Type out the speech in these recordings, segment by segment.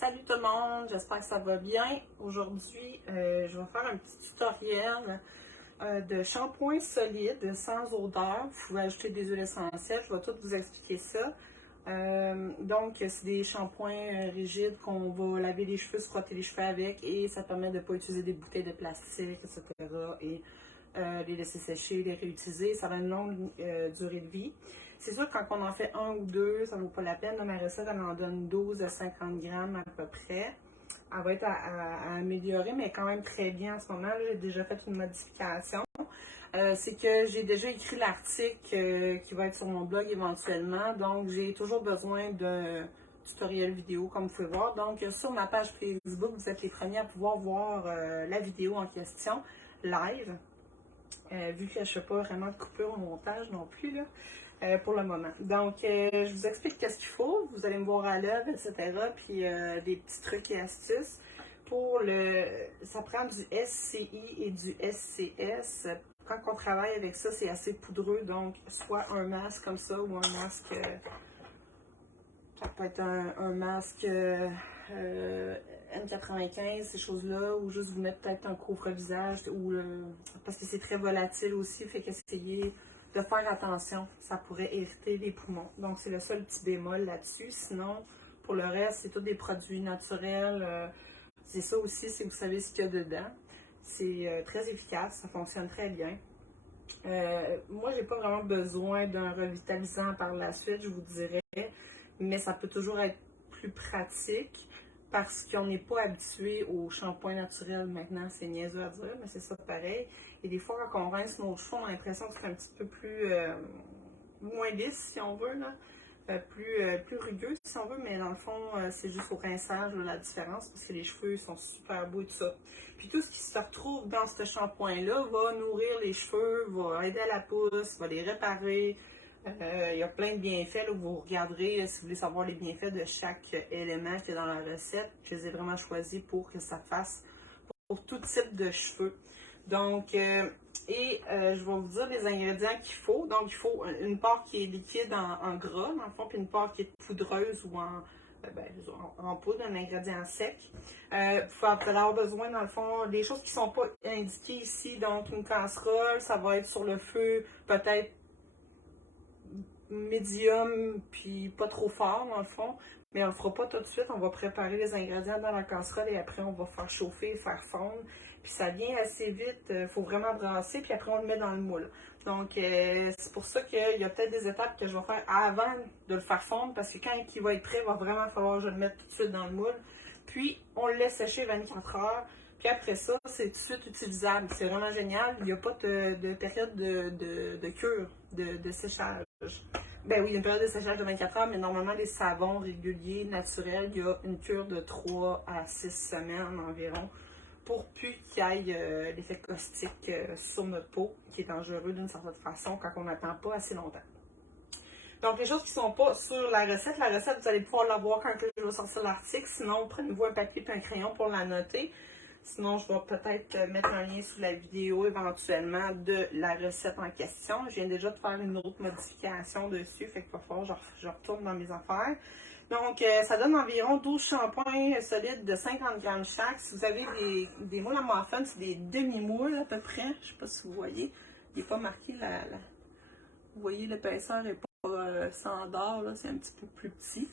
Salut tout le monde, j'espère que ça va bien. Aujourd'hui, je vais faire un petit tutoriel de shampoing solide sans odeur. Vous pouvez ajouter des huiles essentielles, je vais tout vous expliquer ça. Donc, c'est des shampoings rigides qu'on va laver les cheveux, se frotter les cheveux avec et ça permet de ne pas utiliser des bouteilles de plastique, etc. et les laisser sécher, les réutiliser. Ça a une longue durée de vie. C'est sûr que quand on en fait un ou deux, ça ne vaut pas la peine. Dans ma recette, elle en donne 12 à 50 grammes à peu près. Elle va être à améliorer, mais quand même très bien en ce moment. J'ai déjà fait une modification. C'est que j'ai déjà écrit l'article qui va être sur mon blog éventuellement. Donc, j'ai toujours besoin d'un tutoriel vidéo, comme vous pouvez voir. Donc, sur ma page Facebook, vous êtes les premiers à pouvoir voir la vidéo en question live. Vu que je ne fais pas vraiment de coupure au montage non plus, là. Pour le moment. Donc, je vous explique qu'est-ce qu'il faut. Vous allez me voir à l'œuvre, etc. Puis, des petits trucs et astuces. Ça prend du SCI et du SCS. Quand on travaille avec ça, c'est assez poudreux. Donc, soit un masque comme ça ou un masque... ça peut être un masque N95, ces choses-là. Ou juste vous mettre peut-être un couvre-visage. Parce que c'est très volatile aussi. Fait qu'essayez de faire attention, ça pourrait irriter les poumons. Donc, c'est le seul petit bémol là-dessus. Sinon, pour le reste, c'est tous des produits naturels. C'est ça aussi, si vous savez ce qu'il y a dedans. C'est très efficace, ça fonctionne très bien. Moi, j'ai pas vraiment besoin d'un revitalisant par la suite, je vous dirais. Mais ça peut toujours être plus pratique parce qu'on n'est pas habitué au shampoing naturel maintenant. C'est niaiseux à dire, mais c'est ça pareil. Et des fois, quand on rince nos cheveux, on a l'impression que c'est un petit peu plus moins lisse, si on veut, là. Plus rugueux, si on veut, mais dans le fond, c'est juste au rinçage, là, la différence, parce que les cheveux sont super beaux et tout ça. Puis tout ce qui se retrouve dans ce shampoing-là va nourrir les cheveux, va aider à la pousse, va les réparer. Il y a plein de bienfaits, là, vous regarderez si vous voulez savoir les bienfaits de chaque élément qui est dans la recette. Je les ai vraiment choisis pour que ça fasse pour tout type de cheveux. Donc, je vais vous dire les ingrédients qu'il faut. Donc, il faut une part qui est liquide en gras, dans le fond, puis une part qui est poudreuse ou en poudre, un ingrédient sec. Vous allez avoir besoin, dans le fond, des choses qui ne sont pas indiquées ici. Donc, une casserole, ça va être sur le feu, peut-être médium, puis pas trop fort, dans le fond. Mais on ne le fera pas tout de suite. On va préparer les ingrédients dans la casserole et après, on va faire chauffer, faire fondre. Puis ça vient assez vite. Il faut vraiment brasser. Puis après, on le met dans le moule. Donc, c'est pour ça qu'il y a peut-être des étapes que je vais faire avant de le faire fondre. Parce que quand il va être prêt, il va vraiment falloir que je le mette tout de suite dans le moule. Puis, on le laisse sécher 24 heures. Puis après ça, c'est tout de suite utilisable. C'est vraiment génial. Il n'y a pas de période de cure, de séchage. Ben oui, il y a une période de séchage de 24 heures, mais normalement, les savons réguliers, naturels, il y a une cure de 3 à 6 semaines environ pour plus qu'il y ait l'effet caustique sur notre peau, qui est dangereux d'une certaine façon quand on n'attend pas assez longtemps. Donc, les choses qui ne sont pas sur la recette, vous allez pouvoir la voir quand je vais sortir l'article. Sinon, prenez-vous un papier et un crayon pour la noter. Sinon, je vais peut-être mettre un lien sous la vidéo éventuellement de la recette en question. Je viens déjà de faire une autre modification dessus, fait qu'il va falloir que je retourne dans mes affaires. Donc, ça donne environ 12 shampoings solides de 50 grammes chaque. Si vous avez des moules à muffin, c'est des demi-moules à peu près. Je ne sais pas si vous voyez. Il n'est pas marqué Vous voyez, l'épaisseur n'est pas standard, c'est un petit peu plus petit.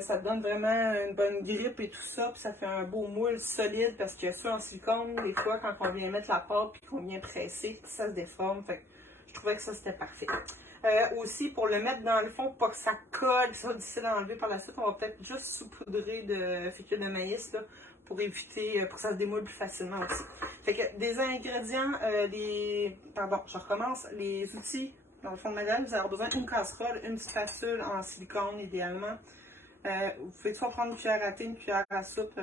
Ça donne vraiment une bonne grippe et tout ça, puis ça fait un beau moule solide parce que ça en silicone, des fois, quand on vient mettre la pâte puis qu'on vient presser, ça se déforme. Fait que je trouvais que ça c'était parfait. Aussi, pour le mettre dans le fond, pour pas que ça colle, que ça soit difficile à enlever par la suite, on va peut-être juste saupoudrer de fécule de maïs là, pour éviter, pour que ça se démoule plus facilement aussi. Fait que des ingrédients, je recommence, les outils. Dans le fond de magasin, vous allez avoir besoin d'une casserole, une spatule en silicone idéalement. Vous pouvez soit prendre une cuillère à thé, une cuillère à soupe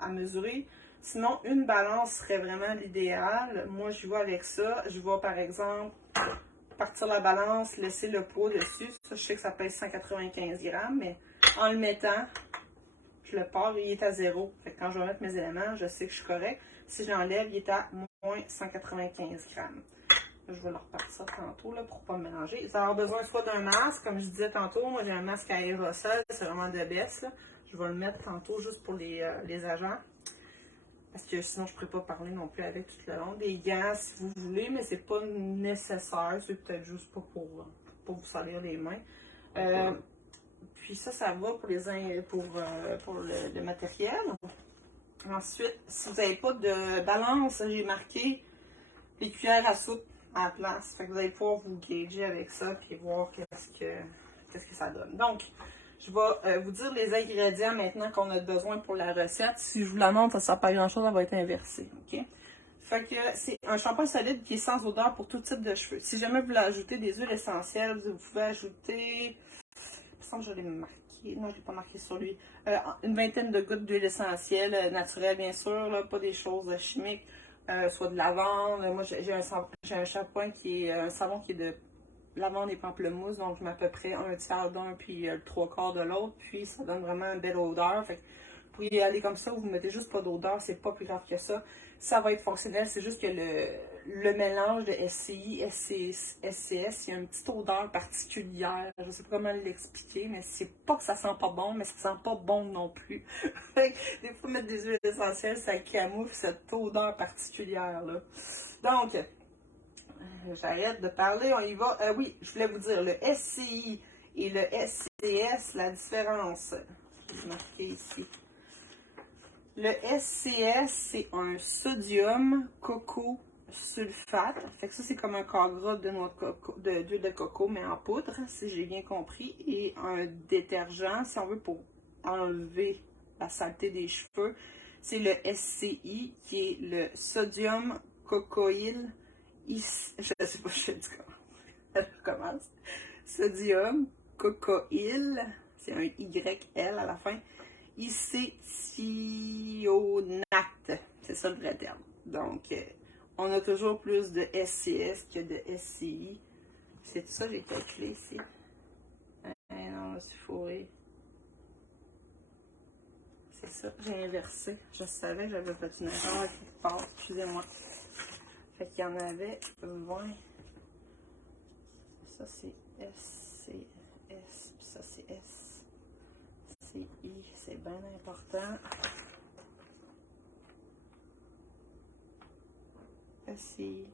à mesurer. Sinon, une balance serait vraiment l'idéal. Moi, je vais avec ça. Je vais, par exemple, partir la balance, laisser le poids dessus. Ça, je sais que ça pèse 195 grammes, mais en le mettant, je le pars et il est à 0. Fait que quand je vais mettre mes éléments, je sais que je suis correct. Si j'enlève, il est à moins 195 grammes. Je vais le repartir tantôt là, pour ne pas me mélanger. Vous allez avoir besoin soit d'un masque, comme je disais tantôt. Moi, j'ai un masque à aérosol, c'est vraiment de baisse. Là. Je Je vais le mettre tantôt juste pour les agents. Parce que sinon, je ne pourrais pas parler non plus avec tout le long. Des gants, si vous voulez, mais c'est pas nécessaire. C'est peut-être juste pas pour vous salir les mains. Puis ça va pour le matériel. Ensuite, si vous n'avez pas de balance, j'ai marqué les cuillères à soupe à la place. Fait que vous allez pouvoir vous gager avec ça et voir qu'est-ce que ça donne. Donc, je vais vous dire les ingrédients maintenant qu'on a besoin pour la recette. Si je vous la montre, ça ne sert pas à grand chose, elle va être inversée. OK? Fait que c'est un shampoing solide qui est sans odeur pour tout type de cheveux. Si jamais vous voulez ajouter des huiles essentielles, vous pouvez ajouter. Il me semble que je l'ai marqué. Non, je ne l'ai pas marqué sur lui. Une vingtaine de gouttes d'huile essentielle, naturelle bien sûr, là, pas des choses chimiques. Soit de lavande. Moi, j'ai un shampoing qui est un savon qui est de lavande et pamplemousse, donc je mets à peu près un tiers d'un puis le trois quarts de l'autre, puis ça donne vraiment une belle odeur. Fait que vous pourriez aller comme ça, vous mettez juste pas d'odeur, c'est pas plus grave que ça. Ça va être fonctionnel, c'est juste que le mélange de SCI, SCS, il y a une petite odeur particulière. Je sais pas comment l'expliquer, mais c'est pas que ça sent pas bon, mais ça sent pas bon non plus. Des fois, mettre des huiles essentielles, ça camoufle cette odeur particulière-là. Donc, j'arrête de parler, on y va. Oui, je voulais vous dire, le SCI et le SCS, la différence. Je vais marquer ici. Le SCS, c'est un sodium coco sulfate. Fait que ça, c'est comme un corps gras de noix de coco, d'huile de coco, mais en poudre, si j'ai bien compris. Et un détergent, si on veut, pour enlever la saleté des cheveux. C'est le SCI, qui est le sodium cocoïl. Je sais pas, je fais du comment. Elle recommence. Sodium cocoïl, c'est un YL à la fin. Icétionate, c'est ça le vrai terme. Donc, on a toujours plus de SCS que de SCI. C'est tout ça que j'ai calculé ici. Non, c'est fourré. C'est ça, j'ai inversé. Je savais que j'avais fait une erreur quelque part. Excusez-moi. Fait qu'il y en avait 20. Ça, c'est SCS. Puis ça, c'est SCI. C'est bien important. SCI.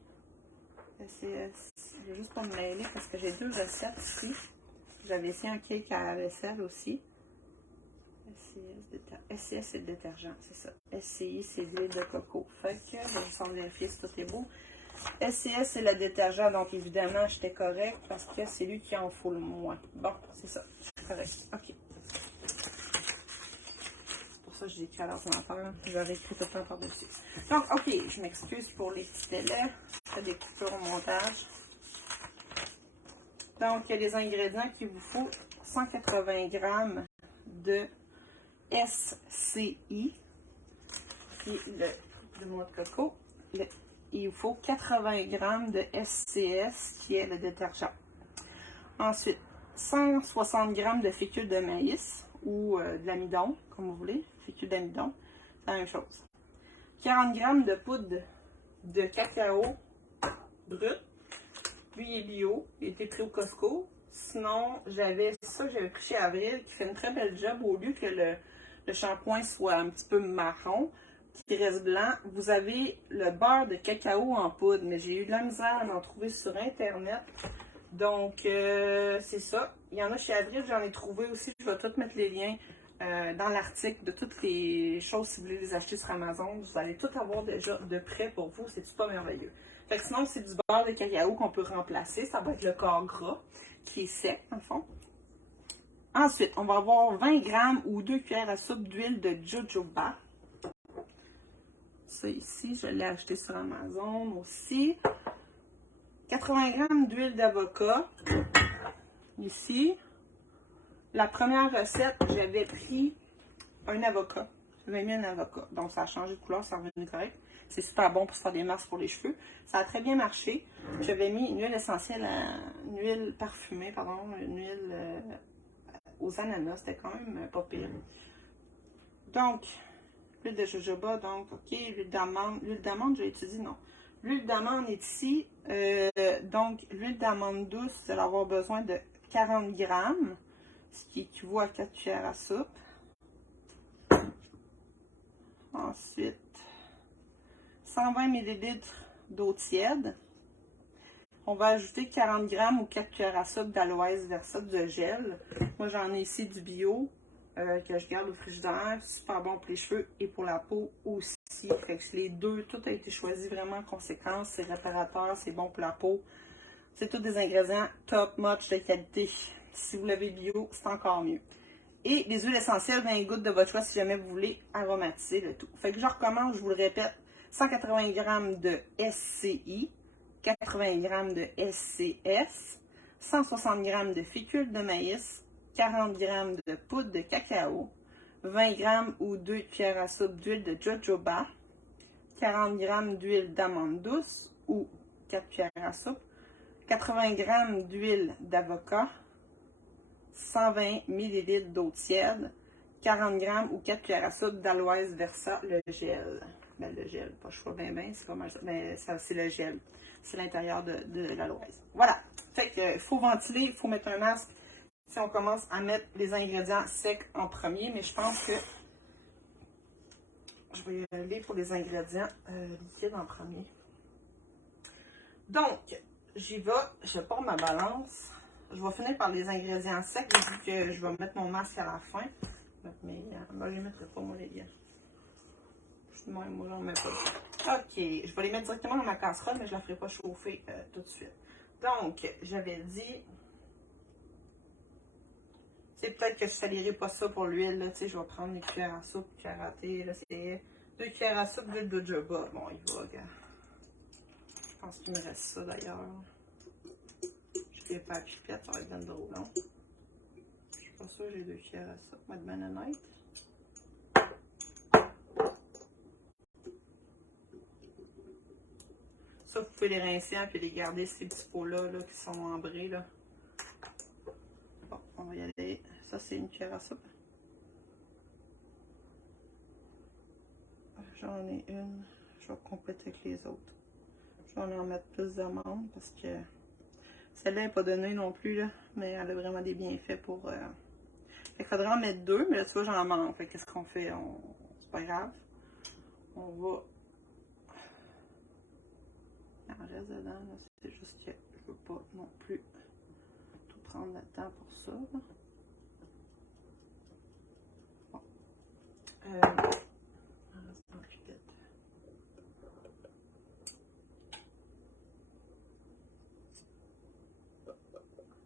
SCS. Je vais juste pas me mêler parce que j'ai deux recettes ici. J'avais essayé un cake à la vaisselle aussi. SCS, c'est le détergent, c'est ça. SCI, c'est l'huile de coco. Fait que je vais juste en vérifier si tout est beau. SCS, c'est le détergent, donc évidemment, j'étais correct parce que c'est lui qui en faut le moins. Bon, c'est ça, je suis correct. OK. C'est pour ça que j'ai écrit à l'ordinateur. J'avais écrit tout le temps par-dessus. Donc, OK, je m'excuse pour les petits délais. Je fais des coupures au montage. Donc, il y a les ingrédients qu'il vous faut. 180 g de SCI, qui est le noix de coco. Il vous faut 80 g de SCS, qui est le détergent. Ensuite, 160 g de fécule de maïs ou de l'amidon, comme vous voulez, fécule d'amidon, c'est la même chose. 40 g de poudre de cacao brut. Lui, il est bio, il était pris au Costco. Sinon, j'avais ça que j'avais pris chez Avril, qui fait une très belle job. Au lieu que le shampoing soit un petit peu marron, qui reste blanc, vous avez le beurre de cacao en poudre. Mais j'ai eu de la misère à en trouver sur Internet. Donc, c'est ça. Il y en a chez Avril, j'en ai trouvé aussi. Je vais tout mettre les liens dans l'article de toutes les choses. Si vous voulez les acheter sur Amazon, vous allez tout avoir déjà de prêt pour vous. C'est pas merveilleux. Fait que sinon, c'est du beurre de cacao qu'on peut remplacer. Ça va être le corps gras qui est sec, en fond. Ensuite, on va avoir 20 g ou 2 cuillères à soupe d'huile de jojoba. Ça ici, je l'ai acheté sur Amazon aussi. 80 g d'huile d'avocat. Ici. La première recette, j'avais pris un avocat. J'avais mis un avocat. Donc, ça a changé de couleur, ça revenu correct. C'est super bon pour se faire des masques pour les cheveux. Ça a très bien marché. J'avais mis une huile essentielle, une huile parfumée, pardon, une huile aux ananas. C'était quand même pas pire. Donc, l'huile de jojoba, donc, OK. L'huile d'amande. L'huile d'amande, j'ai étudié, non. L'huile d'amande est ici. Donc, l'huile d'amande douce, vous allez avoir besoin de 40 g, ce qui équivaut à 4 cuillères à soupe. Ensuite, 120 ml d'eau tiède. On va ajouter 40 g ou 4 cuillères à soupe d'aloès versa de gel. Moi, j'en ai ici du bio que je garde au frigidaire. Super bon pour les cheveux et pour la peau aussi. Fait que les deux, tout a été choisi vraiment en conséquence. C'est réparateur, c'est bon pour la peau. C'est tous des ingrédients top notch de qualité. Si vous l'avez bio, c'est encore mieux. Et les huiles essentielles, 20 gouttes de votre choix si jamais vous voulez aromatiser le tout. Fait que je recommence, je vous le répète, 180 g de SCI, 80 g de SCS, 160 g de fécule de maïs, 40 g de poudre de cacao, 20 g ou 2 cuillères à soupe d'huile de jojoba, 40 g d'huile d'amande douce ou 4 cuillères à soupe, 80 g d'huile d'avocat, 120 ml d'eau tiède, 40 g ou 4 cuillères à soupe d'aloès versa le gel. Ben, le gel, pas je vois bien, c'est comment ça, mais ça c'est le gel. C'est l'intérieur de l'aloès. Voilà. Fait que faut ventiler, il faut mettre un masque. Si on commence à mettre les ingrédients secs en premier, mais je pense que je vais y aller pour les ingrédients liquides en premier. Donc, j'y vais, je pars ma balance. Je vais finir par les ingrédients secs, vu que je vais mettre mon masque à la fin. Mais je ne les mettrai pas, moi, les gars. Moi, j'en mets pas. Ok, je vais les mettre directement dans ma casserole, mais je ne la ferai pas chauffer tout de suite. Donc, j'avais dit... C'est peut-être que je ne salirai pas ça pour l'huile, là. Tu sais, je vais prendre une cuillère à soupe, cuillère à thé, là, c'est 2 cuillères à soupe d'huile de jojoba. Bon, il va, gars. Je pense qu'il me reste ça, d'ailleurs. Je ne vais pas à pipette, ça va être bien drôle, non? Je suis pas sûre que j'ai 2 cuillères à soupe, moi, de bien honnête. Ça, vous pouvez les rincer et les garder, ces petits pots-là là, qui sont ambrés. Là. Bon, on va y aller. Ça, c'est une cuillère à soupe. J'en ai une. Je vais compléter avec les autres. Je vais en mettre plus d'amandes parce que celle-là n'est pas donnée non plus, là, mais elle a vraiment des bienfaits pour... Il faudrait en mettre 2, mais là, tu vois, j'en manque. Fait qu'est-ce qu'on fait? C'est pas grave. On va... Il en reste dedans, c'est juste que je veux pas non plus tout prendre le temps pour ça. Là. Bon.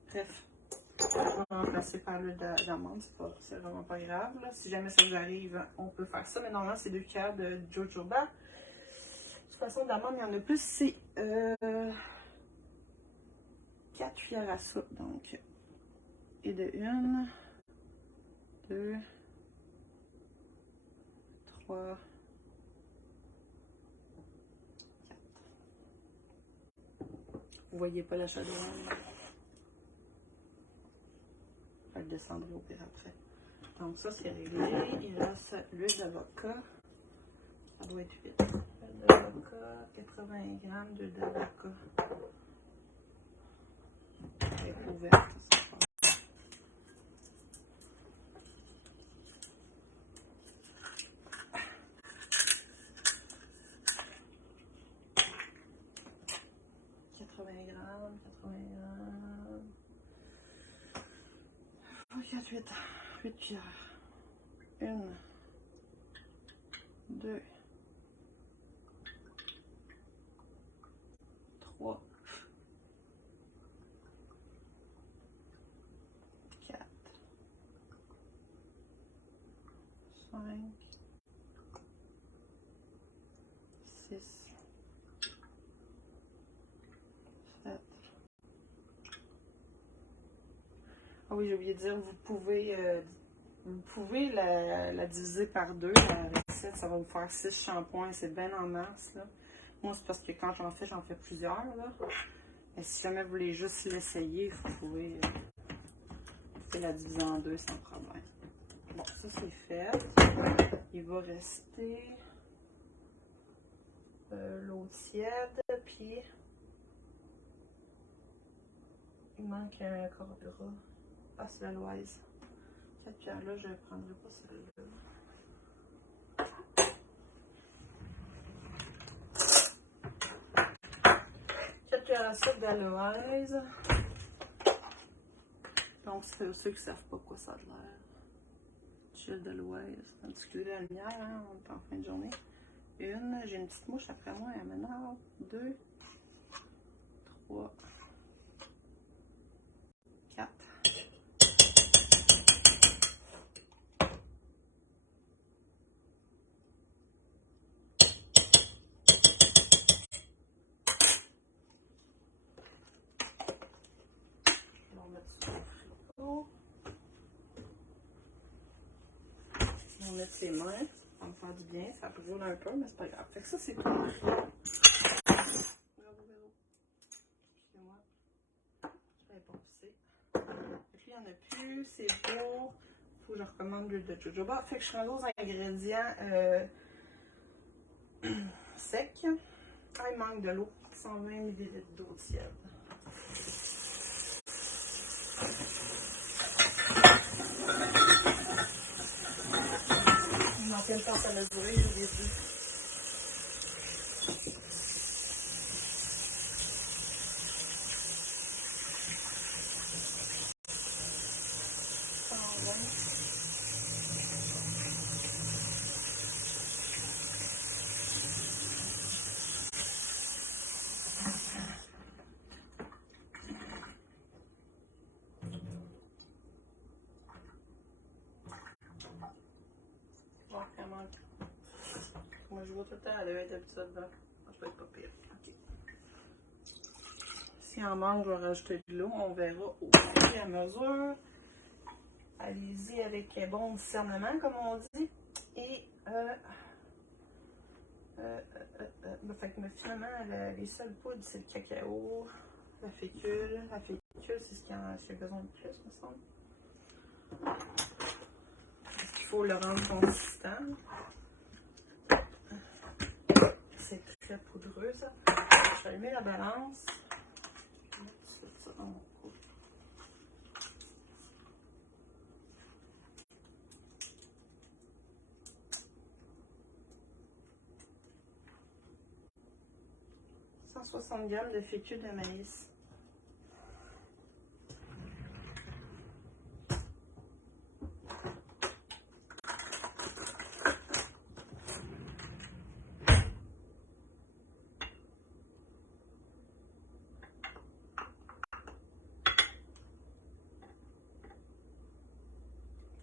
Bref, on va remplacer par l'huile d'amande, c'est vraiment pas grave. Là. Si jamais ça vous arrive, on peut faire ça. Mais normalement, c'est 2 cuillères de jojoba. De toute façon, d'amande, il y en a plus. C'est 4 cuillères à soupe. Donc, et de 1, 2, 3, 4. Vous voyez pas la chaleur? Je vais le descendre au pire après. Donc ça c'est réglé. Il reste l'huile d'avocat. Ça doit être vite. L'huile d'avocat, 80 g d'huile d'avocat. Elle est ouverte. Oh, 8 cuillères. 1, 2, 3, 4, 5, 6, 7. Ah oui, j'ai oublié de dire, vous pouvez la diviser par 2, la recette, ça va vous faire 6 shampoings, c'est bien en masse, là. Moi, c'est parce que quand j'en fais plusieurs, là. Mais si jamais vous voulez juste l'essayer, vous pouvez la diviser en 2 sans problème. Bon, ça c'est fait. Il va rester l'eau tiède, puis il manque un corps. Ah, c'est l'aloès. Cette pierre-là, je ne prendrai pas celle-là. faire la soupe d'aloès. Donc, c'est ceux qui ne savent pas quoi ça a l'air. Gel d'aloès. Un petit clou de la lumière, hein, on est en fin de journée. Une, j'ai une petite mouche après moi, elle m'énerve. 2, 3, 4. On va mettre ça au frigo. On va mettre ses mains, ça va me faire du bien, ça brûle un peu, mais c'est pas grave. Fait que ça, c'est tout. Bravo, Véro. Excusez-moi. Je vais poncer. Fait que là, il n'y en a plus, c'est beau. Faut que je recommande l'huile de jojoba. Fait que je suis rendue aux ingrédients secs. Ah, il manque de l'eau. 120 ml d'eau tiède. Il manquait une pâte à mesurer au début. Moi, je vois tout le temps, elle devait être habituée dedans. Ça peut être pas pire. Ok. Si en manque, je vais rajouter de l'eau. On verra au fur et à mesure. Allez-y avec bon discernement, comme on dit. Et fait que finalement, les seules poudres, c'est le cacao, la fécule. La fécule, c'est ce qu'il y a besoin de plus, me semble. Parce qu'il faut le rendre consistant. C'est très poudreux, ça. Je vais allumer la balance. Je vais mettre ça dans mon pot. « 160 g de fécule de maïs. »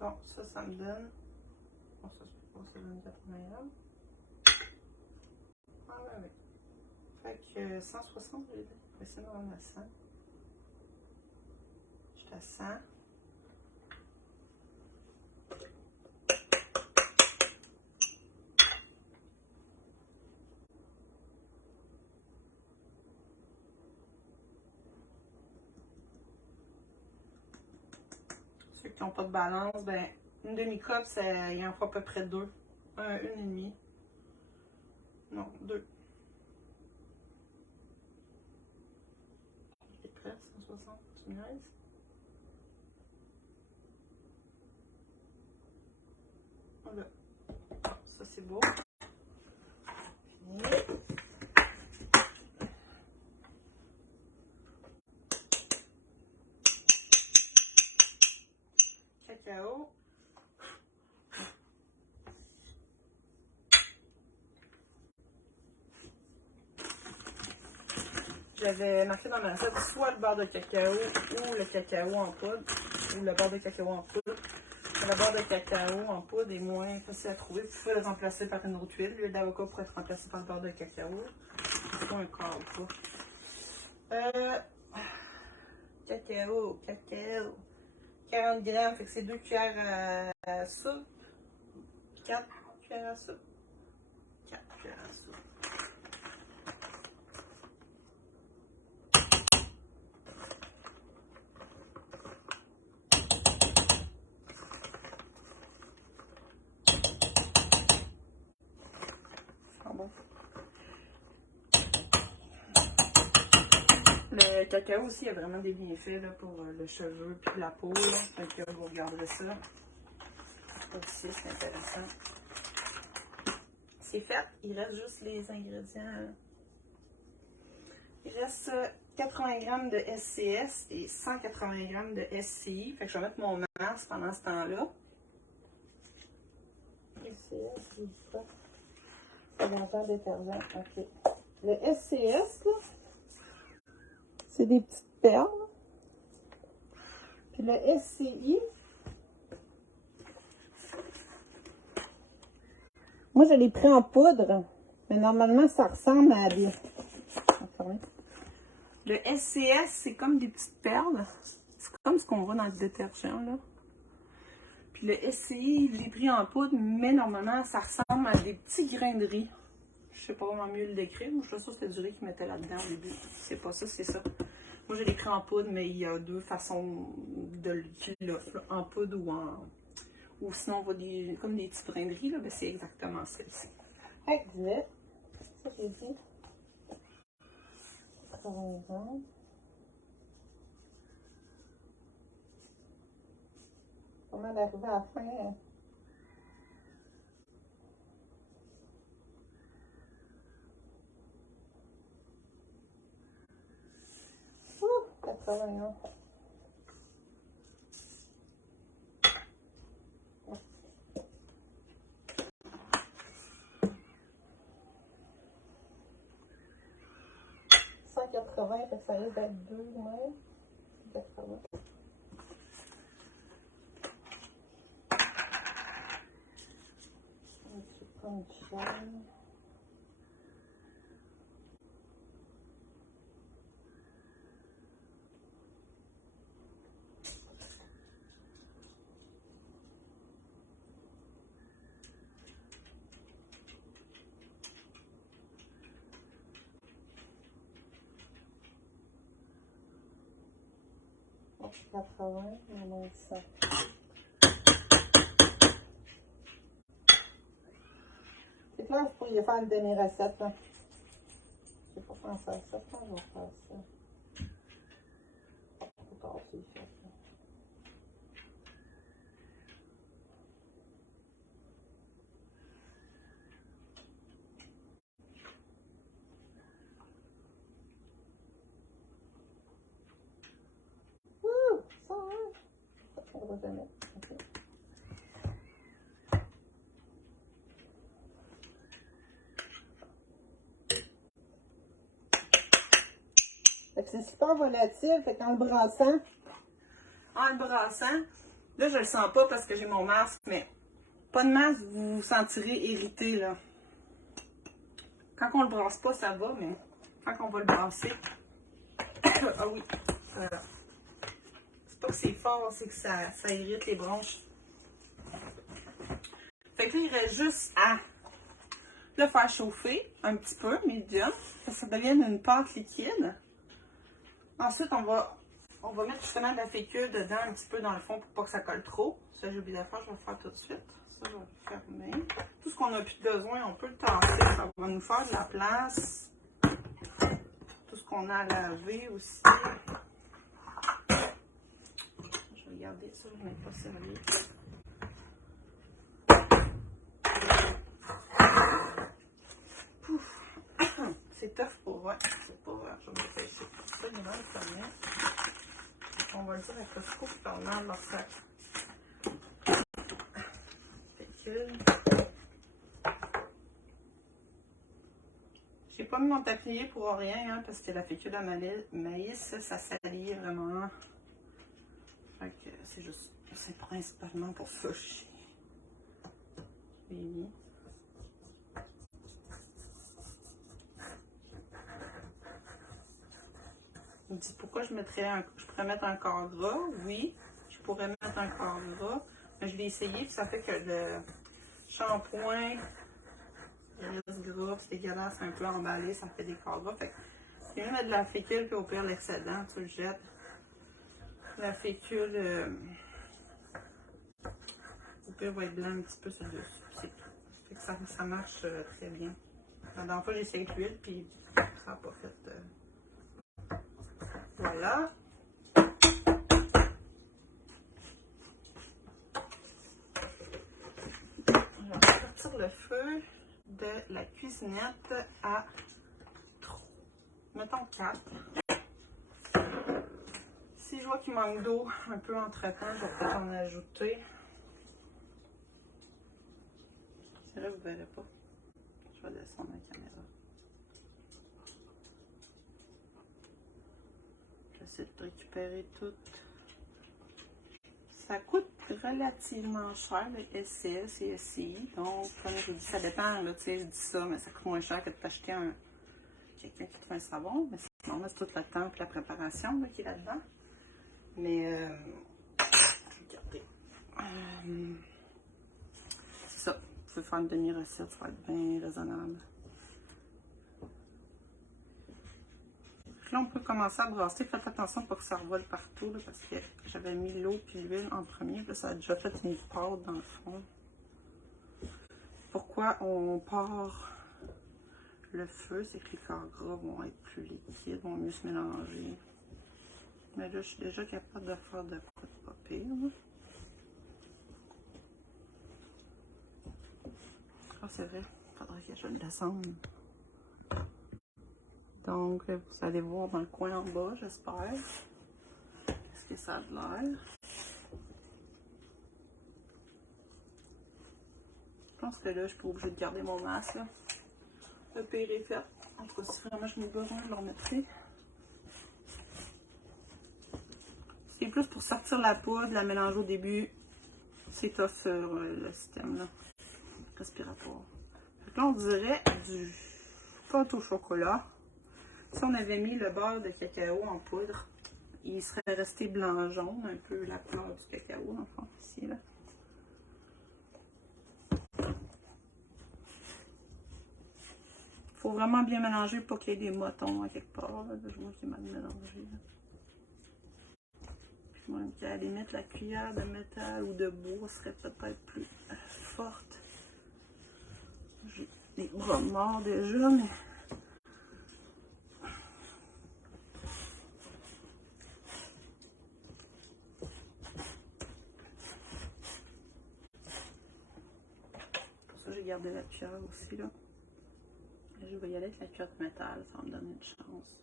Bon, ça me donne. Bon, ça donne 80 g. Ah, ouais, oui. Fait que 160, je vais essayer de rendre à 100. Je suis à 100. Ceux qui n'ont pas de balance, ben, une demi-cup, il en faut à peu près 2. Une et demie. Non, 2. Il est prêt, 160, tu me niaises? Voilà. Ça, c'est beau. Fini. Cacao. J'avais marqué dans ma recette soit le beurre de cacao ou le cacao en poudre, ou le beurre de cacao en poudre. Le beurre de cacao en poudre est moins facile à trouver. Vous pouvez le remplacer par une autre huile. L'huile d'avocat pourrait être remplacée par le beurre de cacao. Pas un quart ou pas. Cacao. 40 grammes, fait que c'est 2 cuillères à soupe. 4 cuillères à soupe. 4 cuillères à soupe. Bon. Le cacao aussi a vraiment des bienfaits là, pour le cheveu et la peau. Donc, vous regarderez ça. Ça aussi, c'est intéressant. C'est fait. Il reste juste les ingrédients. Il reste 80 g de SCS et 180 g de SCI. Fait que je vais mettre mon masque pendant ce temps-là. SCS, je dis pas. Sédenteur détergent, ok. Le SCS, là, c'est des petites perles. Puis le SCI, moi je l'ai pris en poudre, mais normalement ça ressemble à des... Le SCS, c'est comme des petites perles. C'est comme ce qu'on voit dans le détergent, là. Puis le SCI, je l'ai pris en poudre, mais normalement ça ressemble à des petits grains de riz. Je sais pas comment mieux le décrire. Moi, je sais que c'était du riz qu'ils mettaient là-dedans au début. C'est pas ça, c'est ça. Moi, je l'ai pris en poudre, mais il y a deux façons de l'utiliser, en poudre ou sinon on voit comme des petits grains de riz, là, ben, c'est exactement celle-ci. Fait que ça j'ai dit. 80 grammes. Comment d'arriver à la fin? Ouh, 81. Fait que ça risque d'être 2 même. 80. Je vais prendre du jaune. Oh, 80, on a ça. C'est clair, vous pourriez faire une demi-recette, là. Je sais pas penser à ça. Quand je vais faire ça? Faut casser les fêtes, là. Ouh! Ça, hein? Ça ne va jamais. OK. Fait que c'est super volatile, fait qu'en le brassant, là je le sens pas parce que j'ai mon masque, mais pas de masque, vous vous sentirez irrité là. Quand on le brasse pas, ça va, mais quand on va le brasser, ah oui, c'est pas que c'est fort, c'est que ça irrite les bronches. Fait que là, il reste juste à le faire chauffer un petit peu, médium, pour que ça devienne une pâte liquide. Ensuite, on va mettre justement de la fécule dedans un petit peu dans le fond pour pas que ça colle trop. Ça, j'ai oublié de faire, je vais le faire tout de suite. Ça, je vais le fermer. Tout ce qu'on n'a plus besoin, on peut le tasser. Ça va nous faire de la place. Tout ce qu'on a à laver aussi. Je vais garder ça, je ne vais pas servir. Pouf! C'est tough pour vrai. C'est pas vrai. Je vais me pêcher. Ça, il va le fermer. On va le dire avec le scoop dans leur sac. Fécule. J'ai pas mis mon tablier pour rien, hein, parce que la fécule à maïs, ça salit vraiment. Fait que c'est juste, c'est principalement pour ça que j'ai mis. Il me dit pourquoi je pourrais mettre un corps gras. Oui, je pourrais mettre un corps gras, mais je l'ai essayé, puis ça fait que le shampoing reste gras, c'est dégueulasse, un peu emballé, ça fait des corps gras. Fait que c'est mieux mettre de la fécule, puis au pire l'excédent, tu le jettes. La fécule, au pire va être blanc un petit peu sur le dessus, c'est tout. Fait que ça marche très bien. La dernière fois j'ai essayé avec l'huile, puis ça n'a pas fait. Voilà. Je vais sortir le feu de la cuisinette à, mettons 4. je vois qu'il manque d'eau un peu entre-temps, je vais peut-être en ajouter. C'est vrai que vous ne verrez pas. Je vais descendre la caméra. J'essaie de récupérer tout. Ça coûte relativement cher, le SCS et SCI. Donc, comme je vous dis, ça dépend. Là, tu sais, je dis ça, mais ça coûte moins cher que de t'acheter quelqu'un qui te fait un savon. Mais sinon, là, c'est tout le temps et la préparation là, qui est là-dedans. Mais, regardez. C'est ça. Vous pouvez faire une demi-recette, ça va être bien raisonnable. Là, on peut commencer à brasser. Faites attention pour que ça revole partout, là, parce que j'avais mis l'eau puis l'huile en premier. Là, ça a déjà fait une pâte dans le fond. Pourquoi on part le feu? C'est que les corps gras vont être plus liquides, vont mieux se mélanger. Mais là, je suis déjà capable de faire de quoi de pas pire. Ah, c'est vrai. Il faudrait que je le descende. Donc, vous allez voir dans le coin en bas, j'espère. Est-ce que ça a de l'air? Je pense que là, je suis pas obligée de garder mon masque. Là. Le pire est fait. En tout cas, si vraiment je n'ai besoin, je le remettrai. C'est plus pour sortir la poudre, la mélanger au début. C'est tough sur le système là, respiratoire. Donc là, on dirait du pâte au chocolat. Si on avait mis le beurre de cacao en poudre, il serait resté blanc-jaune, un peu la couleur du cacao, dans le fond, ici, là. Faut vraiment bien mélanger pour qu'il y ait des motons à quelque part, là. Je vois qu'il est mal mélangé, là. Puis moi, à la limite, la cuillère de métal ou de bois serait peut-être plus forte. J'ai des bras morts déjà, mais... J'ai gardé la cuillère aussi là. Et je vais y aller avec la cuillère de métal, ça va me donner une chance.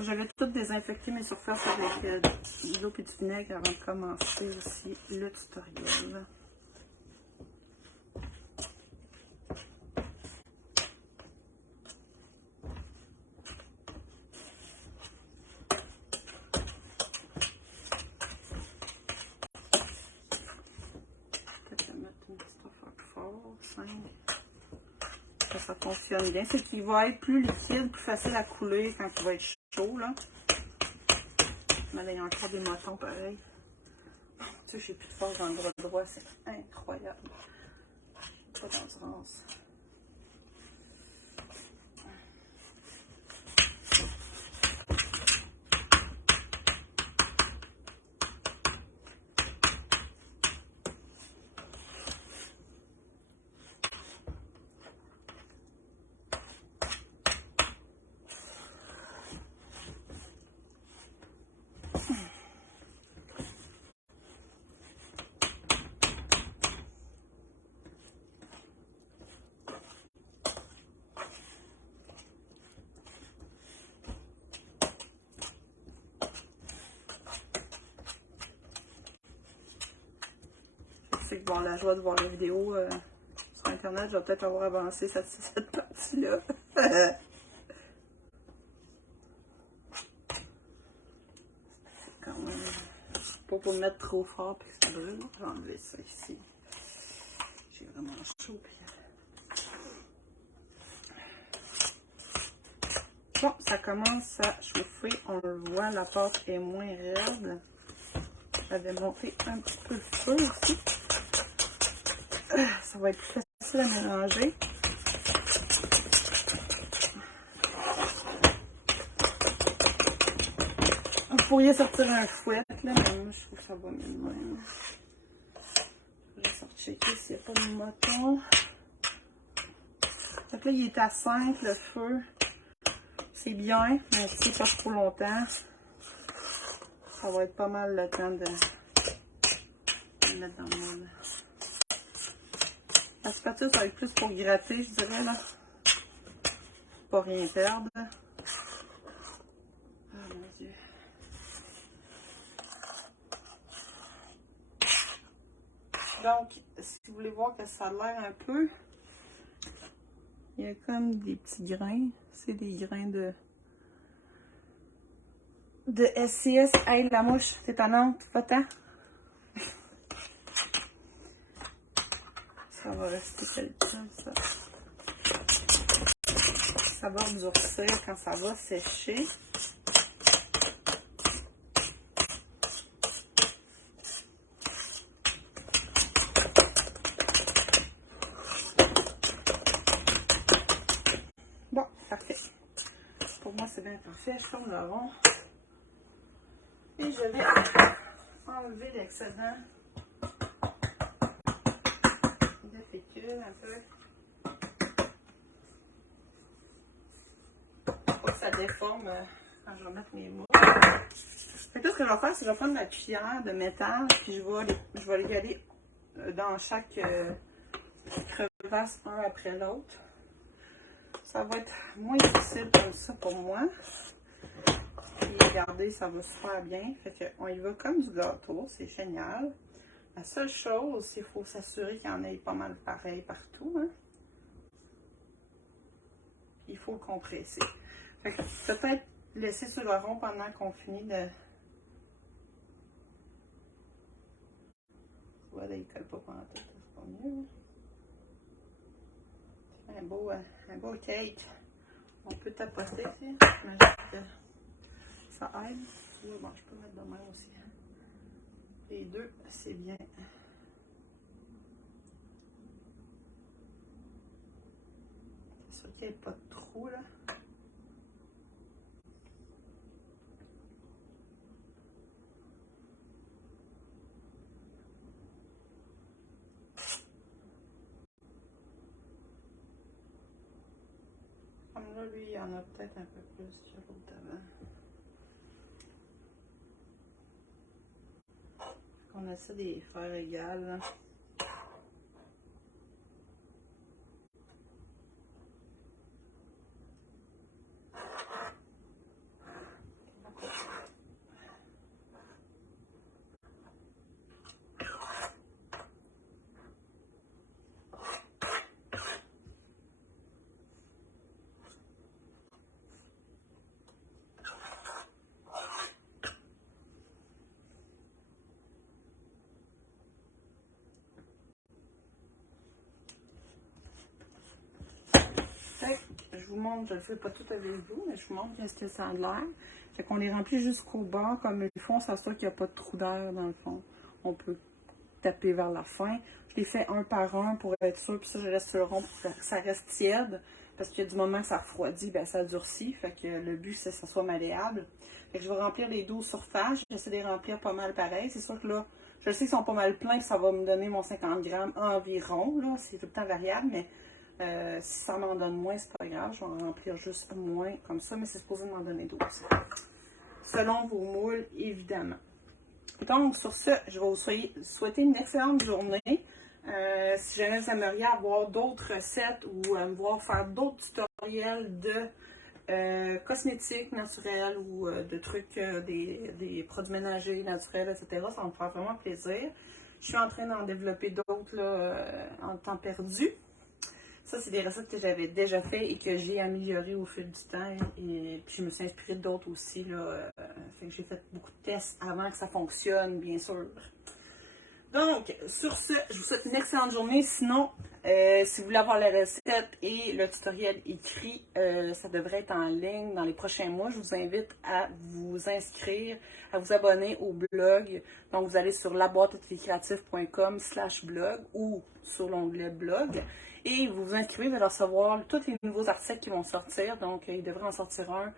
J'avais tout désinfecté mes surfaces avec de l'eau et du vinaigre avant de commencer aussi le tutoriel. Ça fonctionne bien. C'est qu'il va être plus liquide, plus facile à couler quand il va être chaud, là. Mais là, il y a encore des motons pareil. Tu sais, j'ai plus de force dans le bras droit, c'est incroyable. Pas d'endurance. C'est que bon, la joie de voir les vidéos sur internet, je vais peut-être avoir avancé cette partie-là. C'est quand même pas pour le mettre trop fort puis que ça brûle. Je vais enlever ça ici. J'ai vraiment chaud. Bon, ça commence à chauffer. On le voit, la pâte est moins raide. J'avais monté un petit peu le feu aussi. Ça va être plus facile à mélanger. Vous pourriez sortir un fouet, là, mais moi je trouve que ça va mieux de même. Je vais sortir checker s'il n'y a pas de moton. Donc là, il est à 5, le feu. C'est bien, mais si pas trop longtemps, ça va être pas mal le temps de le mettre dans le moule. La spatule, ça va être plus pour gratter, je dirais, là. pas rien perdre. Ah mon Dieu. Donc, si vous voulez voir que ça a l'air un peu, il y a comme des petits grains. C'est des grains de SCS. Hey, la mouche, c'est étonnante, va-t'en. Ça va rester comme ça. Ça va durcir quand ça va sécher. Bon, parfait. Pour moi, c'est bien parfait. Je tourne le rond. Et je vais enlever l'excédent de fécule un peu. Pour que ça déforme quand je vais mettre mes moules. Fait que là, ce que je vais faire, c'est que je vais prendre ma cuillère de métal, puis je vais les aller dans chaque crevasse un après l'autre. Ça va être moins difficile comme ça pour moi. Et regardez, ça va super bien. Fait qu'on y va comme du gâteau, c'est génial. La seule chose, c'est qu'il faut s'assurer qu'il y en ait pas mal pareil partout. Hein. Il faut le compresser. Fait que peut-être laisser sur le rond pendant qu'on finit de... Voilà, il ne colle pas pendant tout, c'est pas mieux. Un beau cake. On peut tapoter ici. J'imagine que ça aide. Bon, je peux mettre de même aussi. Hein. Les deux, c'est bien. C'est sûr qu'il n'y a pas de trou là. Comme là, lui, il y en a peut-être un peu plus que l'autre avant. On essaie de les faire égales. Là. Je vous montre, je ne le fais pas tout avec vous, mais je vous montre qu'est-ce que ça a l'air. Fait qu'on les remplit jusqu'au bord comme il faut, on s'assure qu'il n'y a pas de trou d'air dans le fond. On peut taper vers la fin. Je les fais un par un pour être sûr, puis ça je laisse sur le rond pour que ça reste tiède, parce qu'il y a du moment que ça refroidit, ben ça durcit, fait que le but c'est que ça soit malléable. Fait que je vais remplir les 12 surfaces, j'essaie de les remplir pas mal pareil. C'est sûr que là, je sais qu'ils sont pas mal pleins, ça va me donner mon 50 grammes environ, là, c'est tout le temps variable, mais si ça m'en donne moins, c'est pas grave, je vais en remplir juste moins comme ça, mais c'est supposé m'en donner 12. Selon vos moules, évidemment. Donc, sur ce, je vais vous souhaiter une excellente journée. Si jamais vous aimeriez avoir d'autres recettes ou me voir faire d'autres tutoriels de cosmétiques naturels ou de trucs, des produits ménagers naturels, etc., ça va me faire vraiment plaisir. Je suis en train d'en développer d'autres en temps perdu. Ça, c'est des recettes que j'avais déjà fait et que j'ai améliorées au fil du temps. Et puis, je me suis inspirée d'autres aussi. Fait que j'ai fait beaucoup de tests avant que ça fonctionne, bien sûr. Donc, sur ce, je vous souhaite une excellente journée. Sinon, si vous voulez avoir la recette et le tutoriel écrit, ça devrait être en ligne dans les prochains mois. Je vous invite à vous inscrire, à vous abonner au blog. Donc, vous allez sur laboîteautofillecreative.com/blog ou sur l'onglet blog. Et vous vous inscrivez, vous allez recevoir tous les nouveaux articles qui vont sortir. Donc, il devrait en sortir un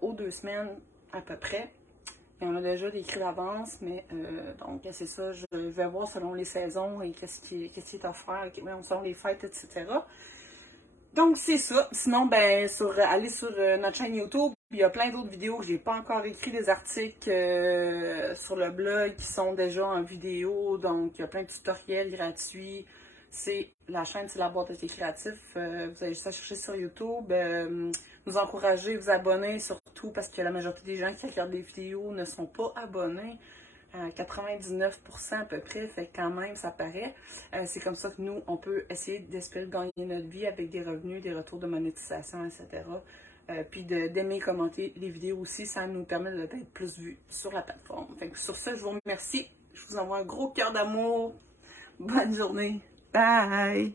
aux 2 semaines à peu près. Il y en a déjà écrit d'avance, mais donc c'est ça, je vais voir selon les saisons et qu'est-ce qui est offert, selon les fêtes, etc. Donc c'est ça. Sinon, ben allez sur notre chaîne YouTube, il y a plein d'autres vidéos que j'ai pas encore écrit des articles sur le blog qui sont déjà en vidéo, donc il y a plein de tutoriels gratuits. C'est la chaîne, c'est la boîte à thé créatif. Vous allez juste à chercher sur YouTube. Nous encourager, vous abonner surtout parce que la majorité des gens qui regardent les vidéos ne sont pas abonnés. 99% à peu près, fait quand même, ça paraît. C'est comme ça que nous, on peut essayer d'espérer de gagner notre vie avec des revenus, des retours de monétisation, etc. Puis d'aimer, commenter les vidéos aussi, ça nous permet d'être plus vus sur la plateforme. Fait que sur ça, je vous remercie. Je vous envoie un gros cœur d'amour. Bonne journée. Bye!